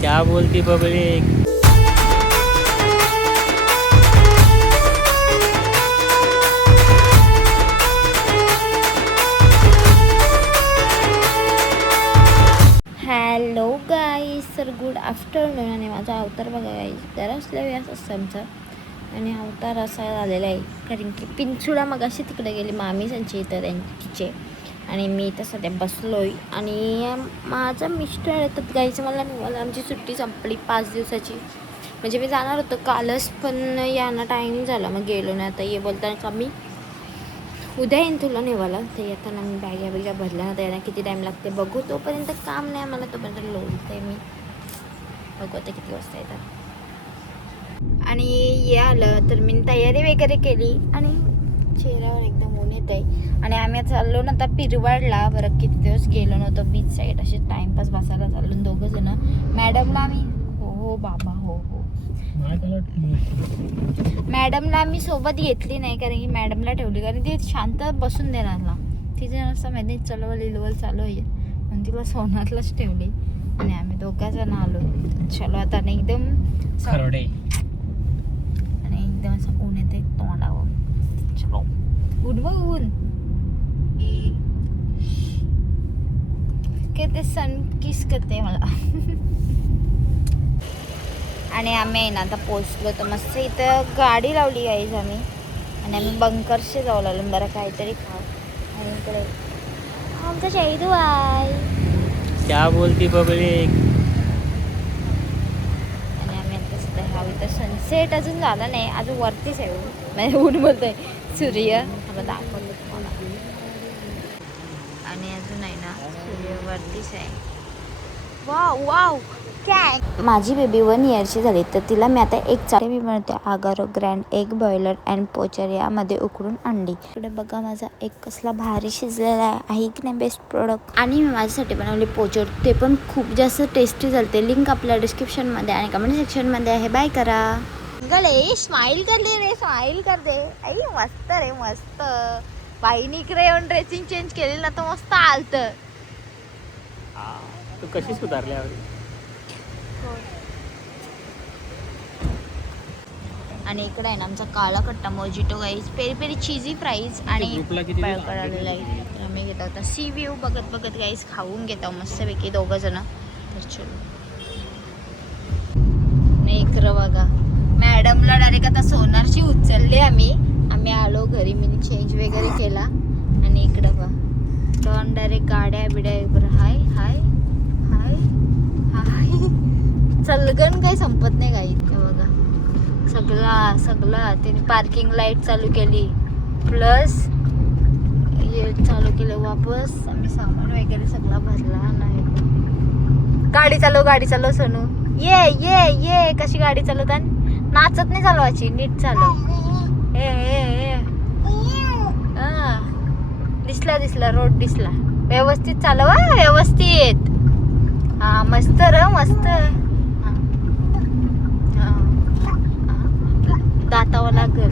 क्या बोलती public. Hello guys, तर गुड आफ्टरनून. आणि माझा अवतार बघा गाईज, जरा असल्या वेळास असतं आमचा. आणि अवतार असा झालेला आहे कारण की पिंचुडा मग अशी तिकडे गेली मामी त्यांची इथं त्यांचे, आणि मी इथं सध्या बसलोय. आणि माझा मिस्टर येतात गाईचं. मला आमची सुट्टी संपली 5 दिवसाची. म्हणजे मी जाणार होतो कालच, पण यांना टायमिंग झाला मग गेलो नाही. आता ये बोलताना का मी उद्या येईन तुला नेवाला. तर येताना मी बॅग्या बिग्या भरल्या ना, त्यांना किती टाईम लागते बघू. तोपर्यंत काम नाही मला, तोपर्यंत लोळते मी. बघू आता किती वाजता येतात. आणि हे आलं तर मी तयारी वगैरे केली आणि चेहऱ्यावर एकदम ऊन येत आहे. आणि आम्ही चाललो ना आता पिरवाडला. बरं किती दिवस गेलो नव्हतो बीच साईड, असे टाइमपास बसायला चाललो 2 जण. मॅडमला आम्ही हो बाबा हो मॅडमला आम्ही सोबत घेतली नाही कारण की मॅडमला ठेवली कारण ती शांत बसून देणार ना. तिचं असं माहिती चलवल इलवल चालू आहे म्हणून तिला सोनातलाच ठेवली. आणि आम्ही 2 जण आलो. चलो आता एकदम खरवडे आणि एकदम असं ऊन येते तोंडावर. चलो उडवून ते सन किस करते मला. आणि आम्ही आहे ना आता पोचलो तर मस्त इथं गाडी लावली गाईज आम्ही. आणि आम्ही बंकरशी जाऊ लागलो. बरं काहीतरी खाऊ. आणि इकडे आमचा शैदू आहे. क्या बोलती पब्लिक. आणि आम्ही आता सध्या हा इथं सनसेट अजून झाला नाही, अजून वरतीच आहे. म्हणजे ऊन बोलतोय सूर्य आपण दाखवतो तुम्हाला. आणि अजून आहे ना सूर्य वरतीच आहे. वाव वाव काय. माझी बेबी 1 इयरची झाली तर तिला मी आता एक चाटे मी बनवते. आगारो grand egg boiler and poacher यामध्ये उकडून अंडी. इकडे बघा माझा एक कसला भारी शिजलेला आहे की नाही, बेस्ट प्रोडक्ट. आणि मी माझ्यासाठी बनवले पोचर, ते पण खूप जास्त टेस्टी झालते. लिंक आपल्या डिस्क्रिप्शनमध्ये आणि कमेंट सेक्शनमध्ये आहे. बाय करा. गले स्माइल कर रे, स्माइल कर दे. आई मस्त रे मस्त. बाईने इकडे येऊन ड्रेसिंग चेंज केली ना तर मस्त आलत. तू कशी सुधारली आणि इकडे आहे ना आमचा काळा कट्टा mojito guys, peri peri cheesy fries आणि बळकड आलेला आहे. तर आम्ही घेत होता सी व्ह्यू बघत बघत गाईज खाऊन घेतो मस्तपैकी 2 जण. तर चलो नाही इकडं बघा मॅडमला डायरेक्ट आता सोनारची उचलले आम्ही आलो घरी. मी चेंज वगैरे केला. आणि इकडं बघा टर्न डायरेक्ट गाड्या बिड्या बरं. हाय हाय हाय हाय. चलगण काही संपत नाही गाई. बघा सगळं त्यांनी पार्किंग लाईट चालू केली, प्लस हे चालू केलं वापस. आम्ही सामान वगैरे सगळा भरला नाही. गाडी चालव सोनू. ये ये ये कशी गाडी चालवता. नाचत नाही चालवायची, नीट चालव. दिसला रोड दिसला. व्यवस्थित चालव, व्यवस्थित. हा मस्त र मस्त. दातावं लागल.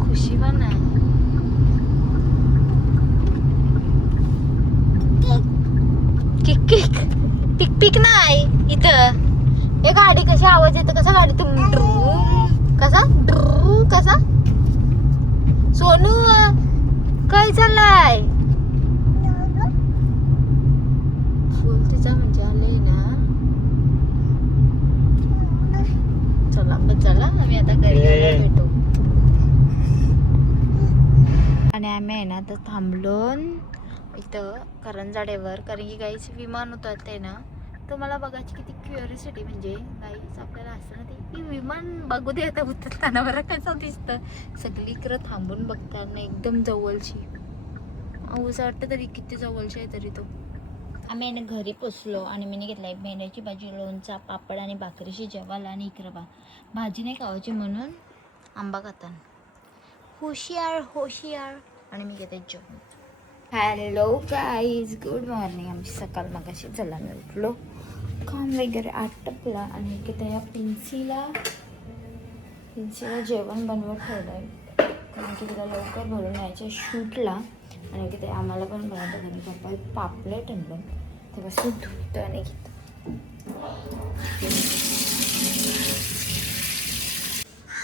खुशी पण आहे. किक किक पिक पिक नाही इथं. हे गाडी कशी आवाज येतो कसा गाडी तुम कसा सोनू काय चाललाय. बोलतेचा म्हणजे आले ना. चला आम्ही आता घरी भेटू. आणि आम्ही आहे ना तर थांबलो इथं करंजाडेवर कारण की गाईच विमान होतं ते ना. तर मला बघायची किती क्युरियोसिटी. म्हणजे गाईच आपल्याला असतं ना ते विमान बघू दे आता उतरताना बरं कसं दिसतं. सगळीकडं थांबून बघताना एकदम जवळची. असं वाटतं तरी किती जवळची आहे तरी तो. आम्ही ना घरी पोचलो आणि मी घेतलाय भेंड्याची भाजी, लोणचा, पापड आणि भाकरीशी जेवायला. आणि इकडं भाजी नाही खावायची म्हणून आंबा खाताना होशियार. आणि मी घेते जेवण. Hello guys, good morning. आमची सकाळ मगाशी झाला. मी उठलो, काम वगैरे आटपला आणि इथे या पिन्सीला जेवण बनवत ठेवलं आहे कारण की तिला लवकर भरून यायच्या शूटला. आणि इथे आम्हाला पण बनवतं घरी पप्पा पापलेट आणलं. ते बस धुतो आणि घेतो.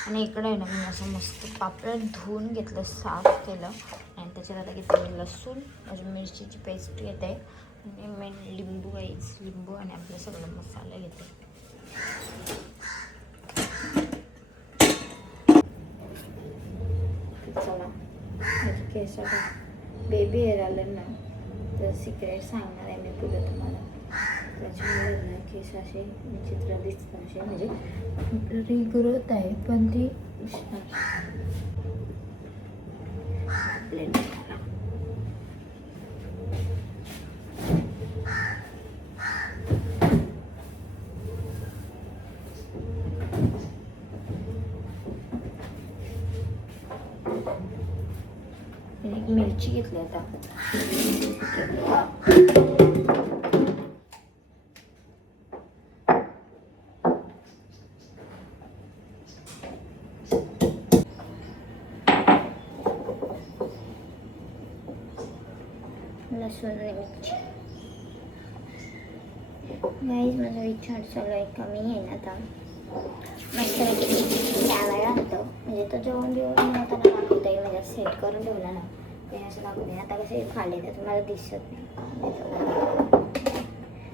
आणि इकडे आहे ना मी असं मस्त पापड धुवून घेतलं, साफ केलं आणि त्याच्यात आता घेते मी लसूण, अजून मिरचीची पेस्ट घेते आणि मेन लिंबू लिंबू आणि आपलं सगळं मसाला घेते. चला माझी केस बेबी हेअर आलं ना तर सिक्रेट सांगणार आहे मी पुढे तुम्हाला. त्याच्यामुळे ना केस असे विचित्र दिसतात, असे म्हणजे रिग्रोथ आहे पण ती ब्लेंड एक मिरची घेतली आता. लसूण आणि मिरची. गाईज माझा विचार चालू आहे कमी आहे ना आता मस्त त्यावेळेला आणतो म्हणजे तो जेवण जेवण आता दाखवता येईल म्हणजे सेट करून ठेवला ना ते असं दाखवते. आता कसे खाल्ले तर तुम्हाला दिसत नाही.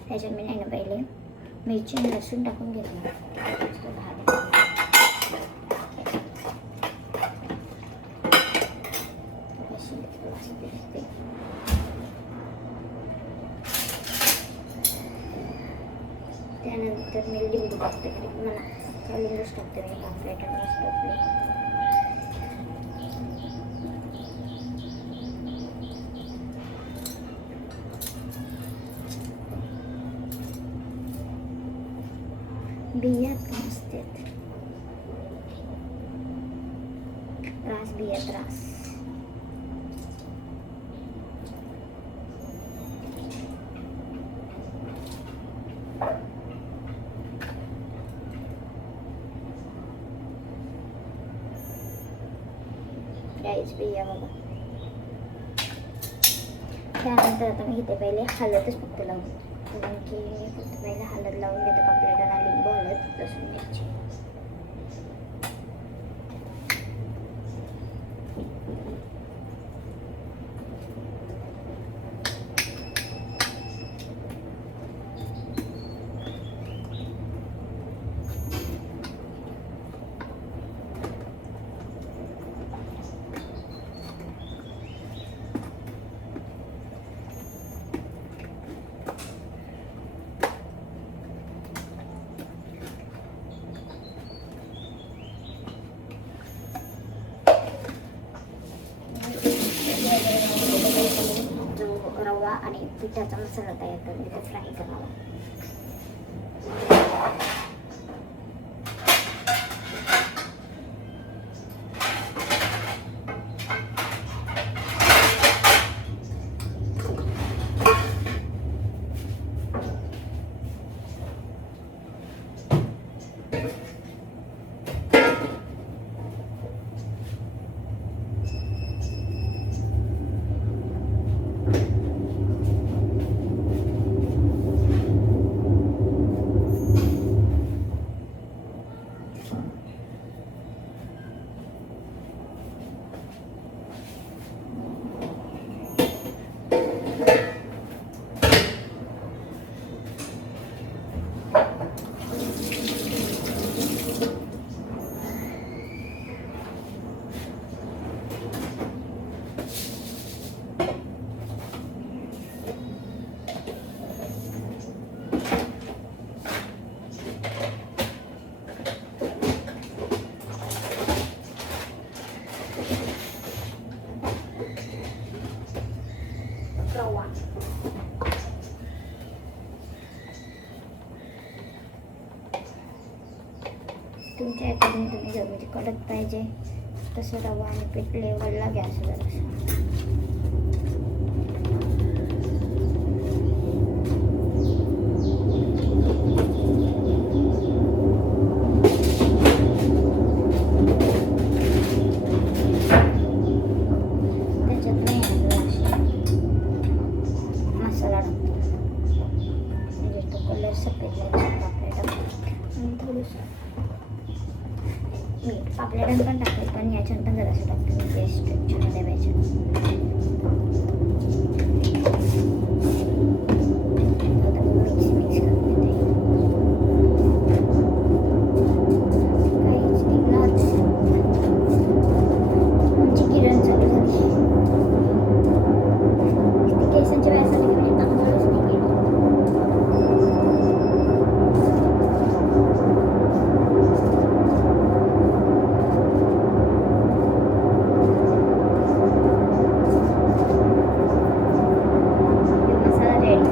त्याच्यात मी नाही ना पहिले मिरची आणि लसूण टाकून घेतला. त्यानंतर मी लिंबू टाकते. मला लिंबूच टाकते मी हाफ प्लेट मस्त आपली. बियात मस्त आहेत. रास बियात रास. राईस बिया बघा. त्यानंतर आता मी घेते पहिले हळदच फक्त लावून, कारण की मी फक्त पहिले हळद लावून घेते पापलेटाला. लिंबू, हळद, लसूण, मिरची. रवा आणि पिठाचा मसाला तयार करून ते फ्राय करावा. रवा तुमच्या ह्याच्याने तुम्ही जर म्हणजे कडक पाहिजे तसं रवा आणि पीठ लेवलला गॅस जरासा. त्याच्यात नाही मसाला टाकतो. सफेद पापलेट आणि थोडंसं मीठ. पापलेटात पण टाकेल पण याच्यानंतर जरासं टाकते मी टेस्ट छान द्यायचे. मिक्स करून घेते. काहीच निघणार आमची किरण चालू झाली. केसांच्या व्यासाने म्हणजे तांदूळच नाही केली. मसाला रेडी.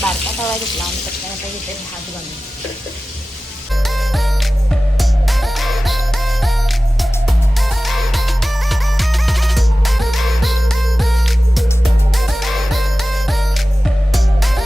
बारका तवा घेतला आणि त्याच्यानंतर घेते भात घालून.